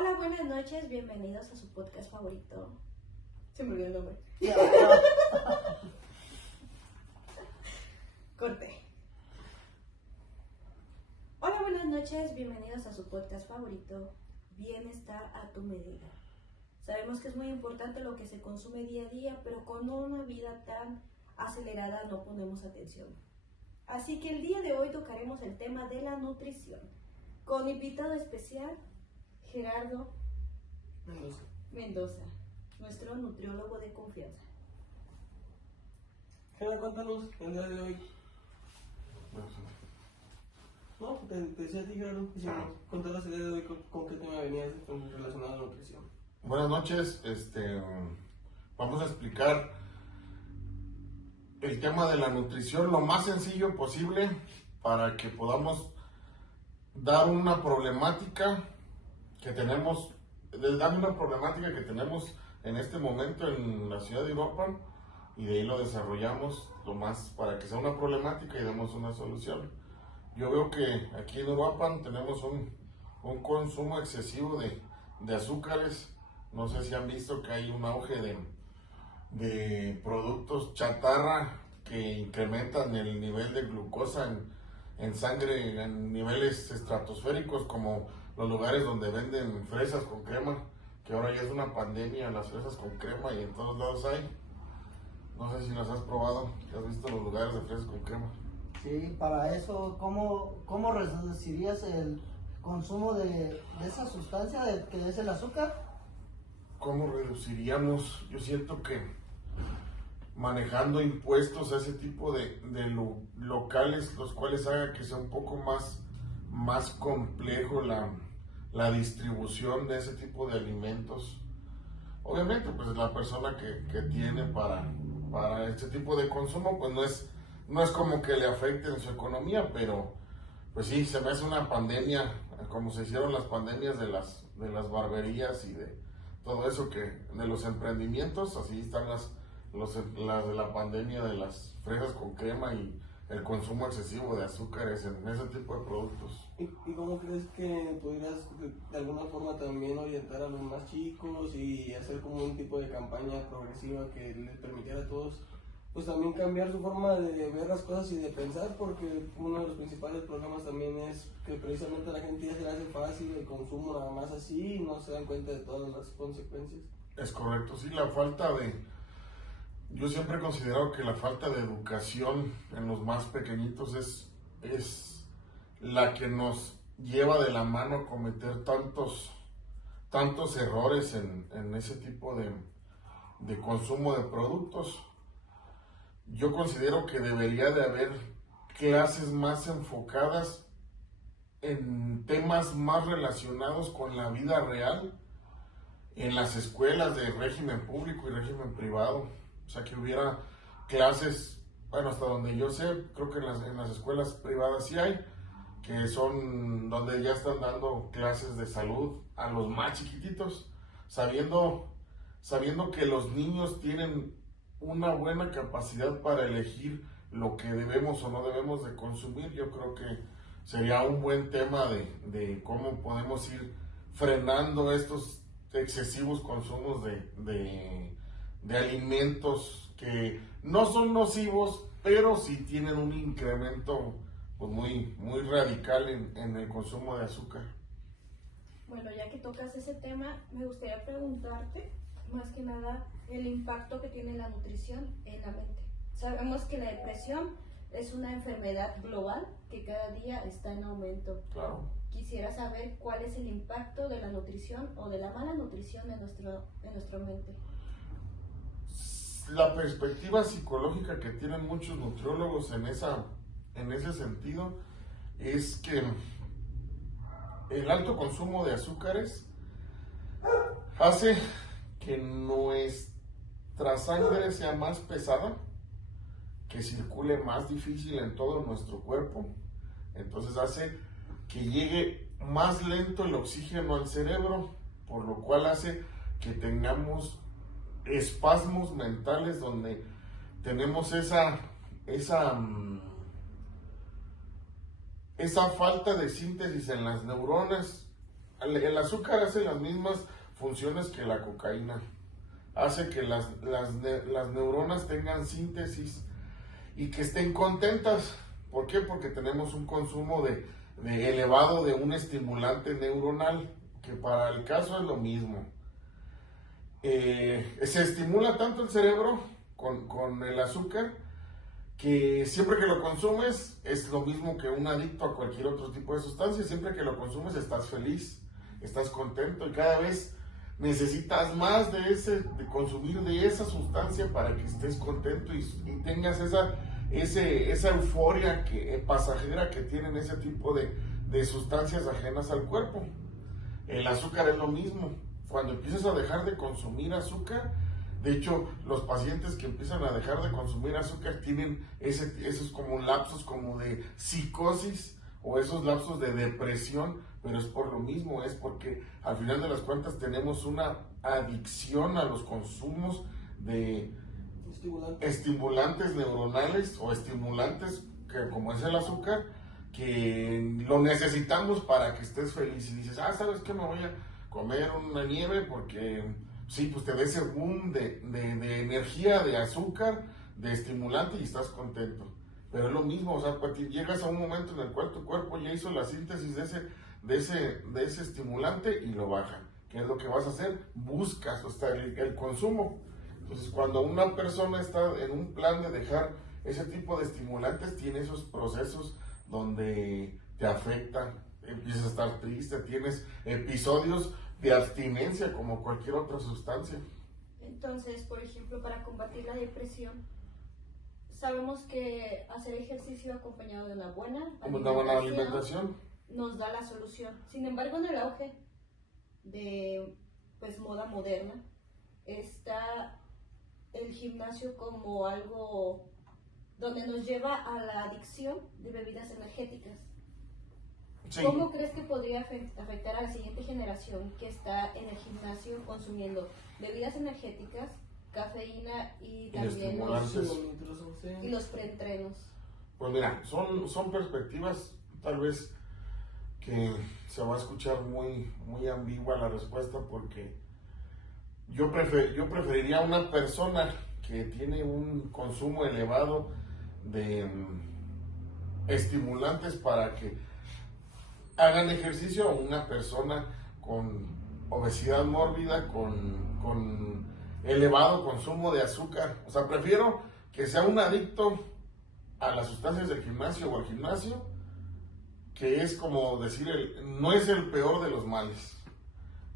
Hola, buenas noches, bienvenidos a su podcast favorito. Se me olvidó el nombre. Corte. Hola, buenas noches, bienvenidos a su podcast favorito, Bienestar a tu medida. Sabemos que es muy importante lo que se consume día a día, pero con una vida tan acelerada no ponemos atención. Así que el día de hoy tocaremos el tema de la nutrición, con invitado especial, Gerardo Mendoza, nuestro nutriólogo de confianza. Gerardo, cuéntanos el día de hoy. No, te decía a ti, Gerardo, que si nos contaras el día de hoy con qué tema venías relacionado a la nutrición. Buenas noches, vamos a explicar el tema de la nutrición lo más sencillo posible para que podamos dar una problemática que tenemos, en este momento en la ciudad de Uruapan, y de ahí lo desarrollamos lo más para que sea una problemática y demos una solución. Yo veo que aquí en Uruapan tenemos un consumo excesivo de azúcares. No sé si han visto que hay un auge de productos chatarra que incrementan el nivel de glucosa en sangre en niveles estratosféricos, como los lugares donde venden fresas con crema, que ahora ya es una pandemia las fresas con crema y en todos lados hay. No sé si las has probado, ¿has visto los lugares de fresas con crema? Sí, para eso, ¿cómo reducirías el consumo de esa sustancia que es el azúcar? ¿Cómo reduciríamos? Yo siento que manejando impuestos a ese tipo de locales, los cuales haga que sea un poco más complejo la distribución de ese tipo de alimentos. Obviamente, pues la persona que tiene para este tipo de consumo, pues no es como que le afecte en su economía, pero pues sí, se me hace una pandemia, como se hicieron las pandemias de las barberías y de todo eso, que de los emprendimientos, así están las de la pandemia de las fresas con crema y el consumo excesivo de azúcares en ese tipo de productos. ¿Y cómo crees que pudieras de alguna forma también orientar a los más chicos y hacer como un tipo de campaña progresiva que les permitiera a todos pues también cambiar su forma de ver las cosas y de pensar? Porque uno de los principales problemas también es que precisamente a la gente ya se le hace fácil el consumo nada más así y no se dan cuenta de todas las consecuencias. Es correcto, sí, yo siempre he considerado que la falta de educación en los más pequeñitos es la que nos lleva de la mano a cometer tantos errores en ese tipo de consumo de productos. Yo considero que debería de haber clases más enfocadas en temas más relacionados con la vida real en las escuelas de régimen público y régimen privado. O sea, que hubiera clases, bueno, hasta donde yo sé, creo que en las escuelas privadas sí hay, que son donde ya están dando clases de salud a los más chiquititos, sabiendo que los niños tienen una buena capacidad para elegir lo que debemos o no debemos de consumir. Yo creo que sería un buen tema de cómo podemos ir frenando estos excesivos consumos de alimentos que no son nocivos, pero sí tienen un incremento pues muy radical en el consumo de azúcar. Bueno, ya que tocas ese tema, me gustaría preguntarte, más que nada, el impacto que tiene la nutrición en la mente. Sabemos que la depresión es una enfermedad global que cada día está en aumento. Claro. Quisiera saber cuál es el impacto de la nutrición o de la mala nutrición en nuestra mente. La perspectiva psicológica que tienen muchos nutriólogos en ese sentido es que el alto consumo de azúcares hace que nuestra sangre sea más pesada, que circule más difícil en todo nuestro cuerpo, entonces hace que llegue más lento el oxígeno al cerebro, por lo cual hace que tengamos espasmos mentales donde tenemos esa falta de síntesis en las neuronas, el azúcar hace las mismas funciones que la cocaína. Hace que las neuronas tengan síntesis y que estén contentas. ¿Por qué? Porque tenemos un consumo de elevado de un estimulante neuronal, que para el caso es lo mismo. Se estimula tanto el cerebro con el azúcar, que siempre que lo consumes es lo mismo que un adicto a cualquier otro tipo de sustancia. Siempre que lo consumes estás feliz, estás contento, y cada vez necesitas más de consumir de esa sustancia para que estés contento y tengas esa euforia pasajera que tienen ese tipo de sustancias ajenas al cuerpo. El azúcar es lo mismo. Cuando empiezas a dejar de consumir azúcar, de hecho, los pacientes que empiezan a dejar de consumir azúcar tienen esos como lapsos como de psicosis o esos lapsos de depresión, pero es por lo mismo, es porque al final de las cuentas tenemos una adicción a los consumos de estimulantes neuronales o estimulantes como es el azúcar, que lo necesitamos para que estés feliz y dices, ¿sabes qué? Me voy a comer una nieve porque sí, pues te da ese boom de energía, de azúcar, de estimulante y estás contento. Pero es lo mismo, o sea, pues llegas a un momento en el cual tu cuerpo ya hizo la síntesis de ese estimulante y lo baja. ¿Qué es lo que vas a hacer? Buscas, o sea, el consumo. Entonces, cuando una persona está en un plan de dejar ese tipo de estimulantes, tiene esos procesos donde te afecta, empiezas a estar triste, tienes episodios de abstinencia como cualquier otra sustancia. Entonces, por ejemplo, para combatir la depresión, sabemos que hacer ejercicio acompañado de una buena alimentación nos da la solución. Sin embargo, en el auge de moda moderna está el gimnasio como algo donde nos lleva a la adicción de bebidas energéticas. Sí. ¿Cómo crees que podría afectar a la siguiente generación que está en el gimnasio consumiendo bebidas energéticas, cafeína y también los preentrenos? Pues mira, son perspectivas tal vez que se va a escuchar muy, muy ambigua la respuesta, porque yo preferiría una persona que tiene un consumo elevado de estimulantes para que hagan ejercicio a una persona con obesidad mórbida, con elevado consumo de azúcar. O sea, prefiero que sea un adicto a las sustancias del gimnasio o al gimnasio, que es como decir, no es el peor de los males.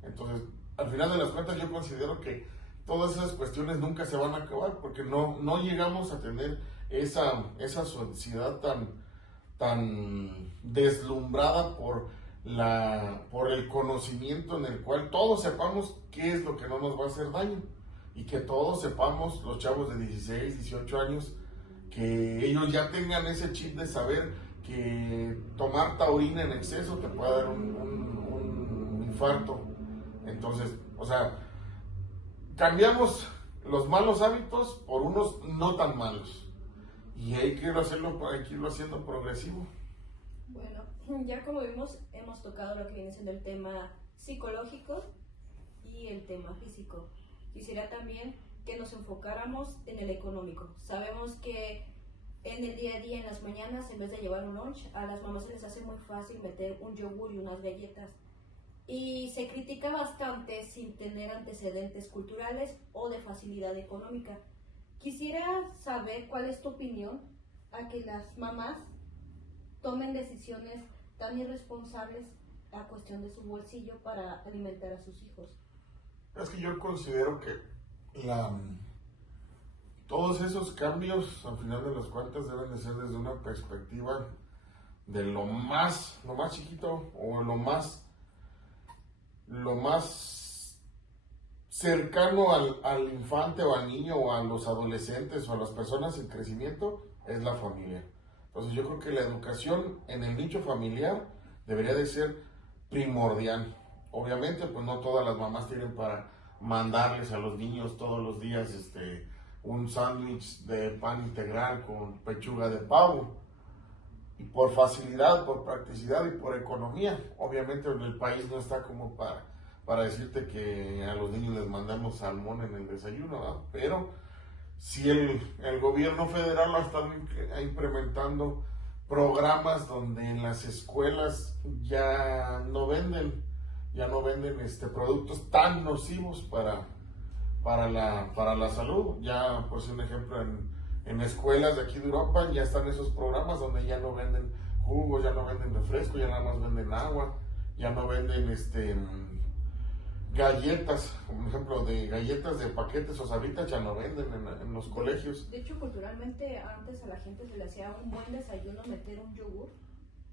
Entonces, al final de las cuentas, yo considero que todas esas cuestiones nunca se van a acabar, porque no llegamos a tener esa sociedad tan deslumbrada por el conocimiento, en el cual todos sepamos qué es lo que no nos va a hacer daño, y que todos sepamos, los chavos de 16, 18 años, que ellos ya tengan ese chip de saber que tomar taurina en exceso te puede dar un infarto. Entonces, o sea, cambiamos los malos hábitos por unos no tan malos, y hay que irlo haciendo progresivo. Bueno, ya como vimos, hemos tocado lo que viene siendo el tema psicológico y el tema físico. Quisiera también que nos enfocáramos en el económico. Sabemos que en el día a día, en las mañanas, en vez de llevar un lunch, a las mamás se les hace muy fácil meter un yogur y unas galletas. Y se critica bastante sin tener antecedentes culturales o de facilidad económica. Quisiera saber cuál es tu opinión a que las mamás tomen decisiones tan irresponsables a cuestión de su bolsillo para alimentar a sus hijos. Es que yo considero que todos esos cambios, al final de las cuentas, deben de ser desde una perspectiva de lo más chiquito, o lo más cercano al infante o al niño o a los adolescentes o a las personas en crecimiento, es la familia. Entonces yo creo que la educación en el nicho familiar debería de ser primordial. Obviamente, pues no todas las mamás tienen para mandarles a los niños todos los días un sándwich de pan integral con pechuga de pavo, y por facilidad, por practicidad y por economía. Obviamente en el país no está como para decirte que a los niños les mandamos salmón en el desayuno, ¿verdad? Pero si el gobierno federal ha estado implementando programas donde en las escuelas ya no venden productos tan nocivos para la salud. Ya, por un ejemplo, en escuelas de aquí de Europa ya están esos programas donde ya no venden jugos, ya no venden refresco, ya nada más venden agua, ya no venden galletas, por ejemplo, de galletas de paquetes o sabritas ya no venden en los colegios. De hecho, culturalmente antes a la gente se le hacía un buen desayuno meter un yogur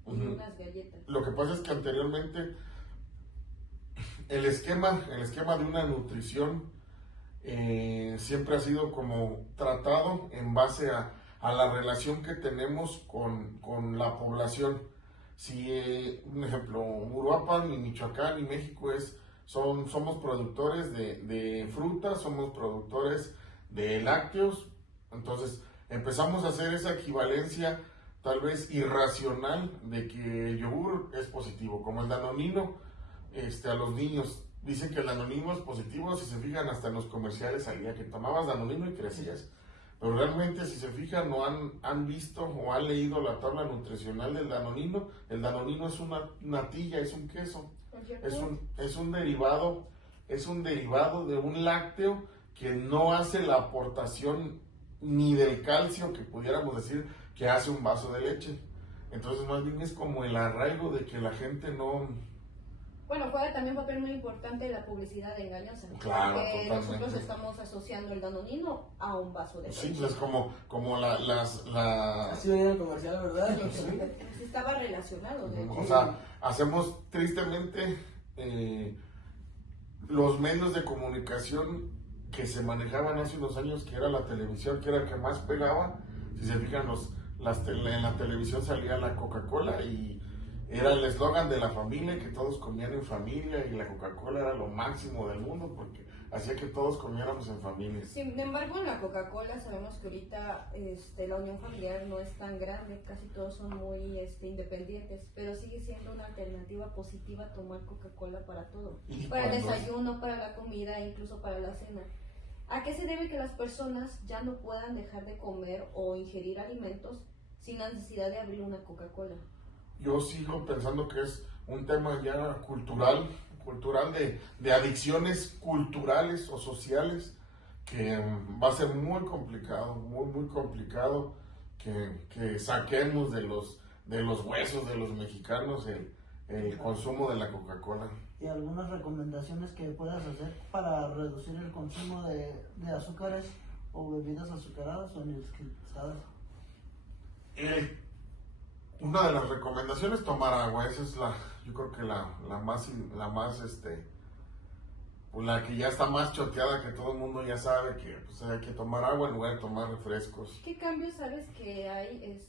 y unas galletas. Lo que pasa es que anteriormente el esquema de una nutrición siempre ha sido como tratado en base a la relación que tenemos con la población. Si, un ejemplo, Uruapan y Michoacán y México somos productores de frutas, somos productores de lácteos, entonces empezamos a hacer esa equivalencia tal vez irracional de que el yogur es positivo, como el danonino. A los niños dicen que el danonino es positivo, si se fijan hasta en los comerciales salía que tomabas danonino y crecías, pero realmente si se fijan no han visto o han leído la tabla nutricional del danonino. El danonino es una natilla, es un queso, es un derivado de un lácteo que no hace la aportación ni del calcio que pudiéramos decir que hace un vaso de leche. Entonces más bien es como el arraigo de que la gente no... Bueno, juega también un papel muy importante la publicidad engañosa. Claro, porque totalmente. nosotros estamos asociando el danonino a un vaso de leche. Sí, pues es como las... Así venía el comercial, ¿verdad? Sí, estaba relacionado, de hecho. O sea, hacemos tristemente los medios de comunicación que se manejaban hace unos años, que era la televisión, que era el que más pegaba. Si se fijan, en la televisión salía la Coca-Cola y era el eslogan de la familia, que todos comían en familia, y la Coca-Cola era lo máximo del mundo porque hacía que todos comiéramos en familia. Sin embargo, en la Coca-Cola sabemos que ahorita la unión familiar no es tan grande, casi todos son muy independientes, pero sigue siendo una alternativa positiva tomar Coca-Cola para todo, para el desayuno, para la comida e incluso para la cena. ¿A qué se debe que las personas ya no puedan dejar de comer o ingerir alimentos sin la necesidad de abrir una Coca-Cola? Yo sigo pensando que es un tema ya cultural de adicciones culturales o sociales, que va a ser muy complicado, muy complicado que saquemos de los huesos de los mexicanos el consumo de la Coca-Cola. ¿Y algunas recomendaciones que puedas hacer para reducir el consumo de azúcares o bebidas azucaradas o endulzadas? Una de las recomendaciones es tomar agua. Esa es yo creo que la más pues la que ya está más choteada, que todo el mundo ya sabe que pues, hay que tomar agua en lugar de tomar refrescos. ¿Qué cambios sabes que hay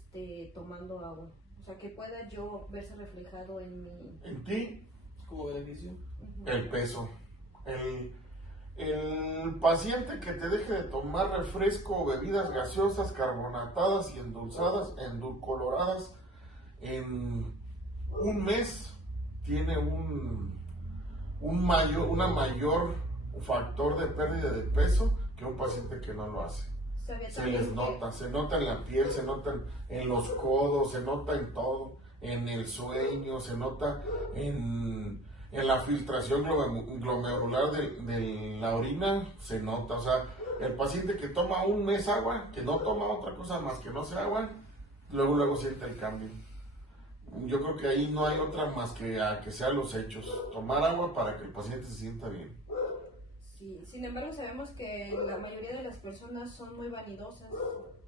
tomando agua? O sea, que pueda yo verse reflejado en mi... En ti, Como beneficio. el peso. El paciente que te deje de tomar refresco o bebidas gaseosas, carbonatadas y endulzadas, endulcoloradas, en un mes tiene una mayor factor de pérdida de peso que un paciente que no lo hace. Se les nota, se nota en la piel, se nota en los codos, se nota en todo, en el sueño, se nota en la filtración glomerular de la orina, se nota. O sea, el paciente que toma un mes agua, que no toma otra cosa más que no sea agua, luego siente el cambio. Yo creo que ahí no hay otra más que sean los hechos. Tomar agua para que el paciente se sienta bien. Sí, sin embargo sabemos que la mayoría de las personas son muy vanidosas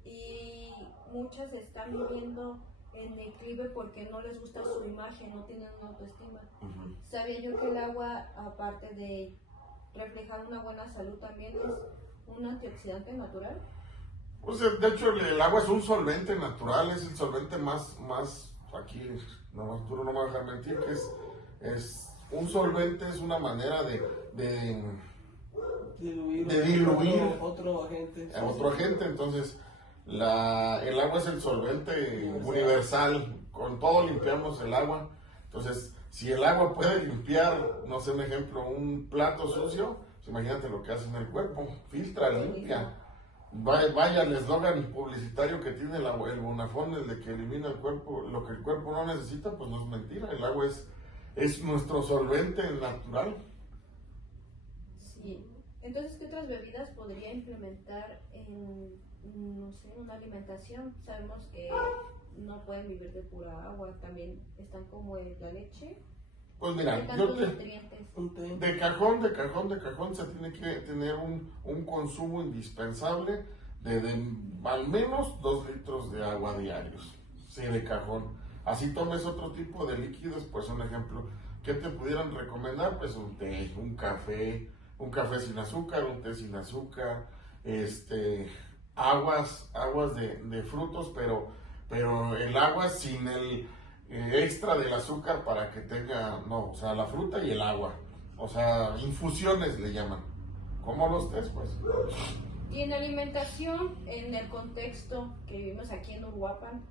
y muchas están viviendo en declive porque no les gusta su imagen, no tienen una autoestima. Sabía yo que el agua, aparte de reflejar una buena salud, también es un antioxidante natural. Pues de hecho el agua es un solvente natural, es el solvente más aquí, tú no me vas a dejar mentir, que es un solvente, es una manera de diluir otro agente. entonces el agua es el solvente universal, con todo limpiamos el agua. Entonces, si el agua puede limpiar, no sé, un ejemplo, un plato sucio, pues imagínate lo que hace en el cuerpo, filtra, limpia. Vaya el eslogan publicitario que tiene el Bonafón, el de que elimina el cuerpo, lo que el cuerpo no necesita, pues no es mentira, el agua es nuestro solvente natural. Sí. Entonces, ¿qué otras bebidas podría implementar en, no sé, una alimentación? Sabemos que no pueden vivir de pura agua, también están como en la leche. Pues mira, Nutrientes. de cajón se tiene que tener un consumo indispensable de al menos 2 litros de agua diarios, sí, de cajón. Así tomes otro tipo de líquidos, pues un ejemplo, ¿qué te pudieran recomendar? Pues un té, un café sin azúcar, un té sin azúcar, aguas de frutos, pero el agua sin el extra del azúcar para que tenga, no, o sea, la fruta y el agua, o sea, infusiones le llaman, como los tés, pues. Y en alimentación, en el contexto que vivimos aquí en Uruapan,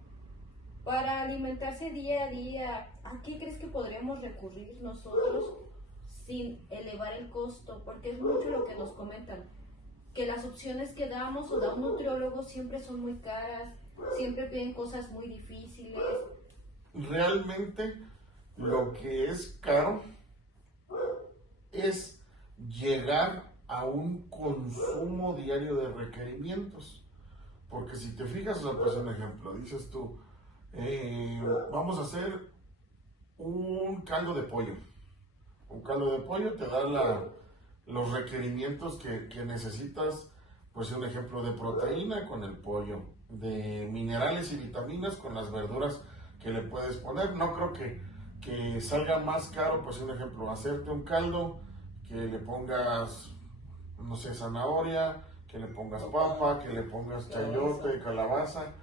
para alimentarse día a día, ¿a qué crees que podríamos recurrir nosotros sin elevar el costo? Porque es mucho lo que nos comentan, que las opciones que damos o da un nutriólogo siempre son muy caras, siempre piden cosas muy difíciles. Realmente lo que es caro es llegar a un consumo diario de requerimientos. Porque si te fijas, o sea, pues un ejemplo, dices tú, vamos a hacer un caldo de pollo. Un caldo de pollo te da los requerimientos que necesitas, pues un ejemplo de proteína con el pollo, de minerales y vitaminas con las verduras que le puedes poner. No creo que salga más caro, pues un ejemplo, hacerte un caldo, que le pongas, no sé, zanahoria, que le pongas papa, que le pongas chayote, calabaza,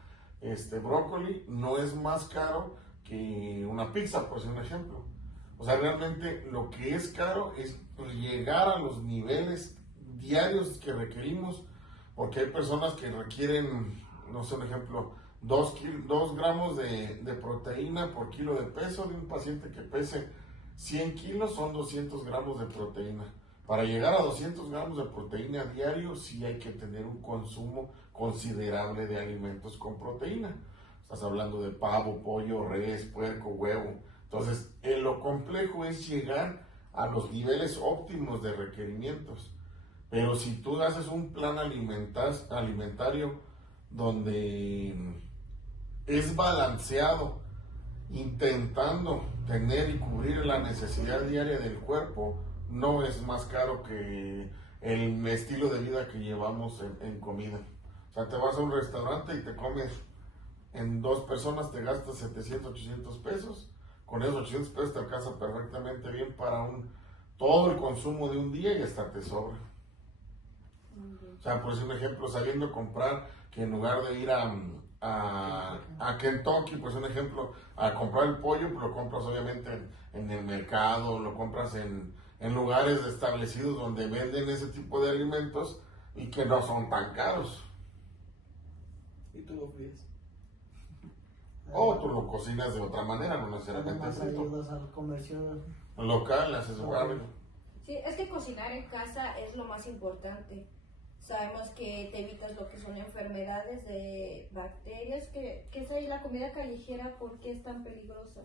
brócoli, no es más caro que una pizza, pues un ejemplo. O sea, realmente lo que es caro es llegar a los niveles diarios que requerimos, porque hay personas que requieren, no sé, un ejemplo, 2 gramos de proteína por kilo de peso. De un paciente que pese 100 kilos son 200 gramos de proteína. Para llegar a 200 gramos de proteína diario, sí hay que tener un consumo considerable de alimentos con proteína. Estás hablando de pavo, pollo, res, puerco, huevo. Entonces, lo complejo es llegar a los niveles óptimos de requerimientos. Pero si tú haces un plan alimentario donde es balanceado, intentando tener y cubrir la necesidad diaria del cuerpo, no es más caro que el estilo de vida que llevamos en comida. O sea, te vas a un restaurante y te comes, en 2 personas te gastas 700, 800 pesos. Con esos 800 pesos te alcanza perfectamente bien para todo el consumo de un día y hasta te sobra. O sea, por un ejemplo, sabiendo comprar, que en lugar de ir a Kentucky, pues un ejemplo, a comprar el pollo, pues lo compras obviamente en el mercado, lo compras en lugares establecidos donde venden ese tipo de alimentos y que no son tan caros. ¿Y tú lo fríes? O tú lo cocinas de otra manera, no necesariamente Además frito. ayudas al comercio Local, haces algo. Sí, es que cocinar en casa es lo más importante. Sabemos que te evitas lo que son enfermedades de bacterias, que es ahí la comida callejera, ¿por qué es tan peligrosa?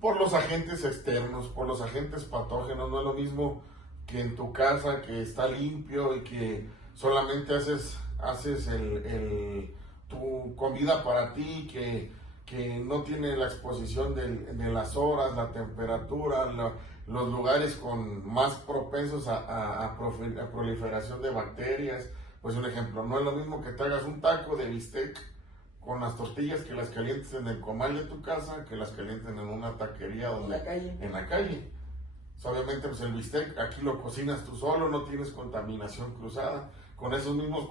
Por los agentes externos, por los agentes patógenos. No es lo mismo que en tu casa, que está limpio y que solamente haces tu comida para ti, que no tiene la exposición de las horas, la temperatura, los lugares con más propensos a proliferación de bacterias. Pues un ejemplo, no es lo mismo que te hagas un taco de bistec con las tortillas, que las calientes en el comal de tu casa, que las calientes en una taquería en la calle. O sea, obviamente pues el bistec aquí lo cocinas tú solo, no tienes contaminación cruzada. Con esos mismos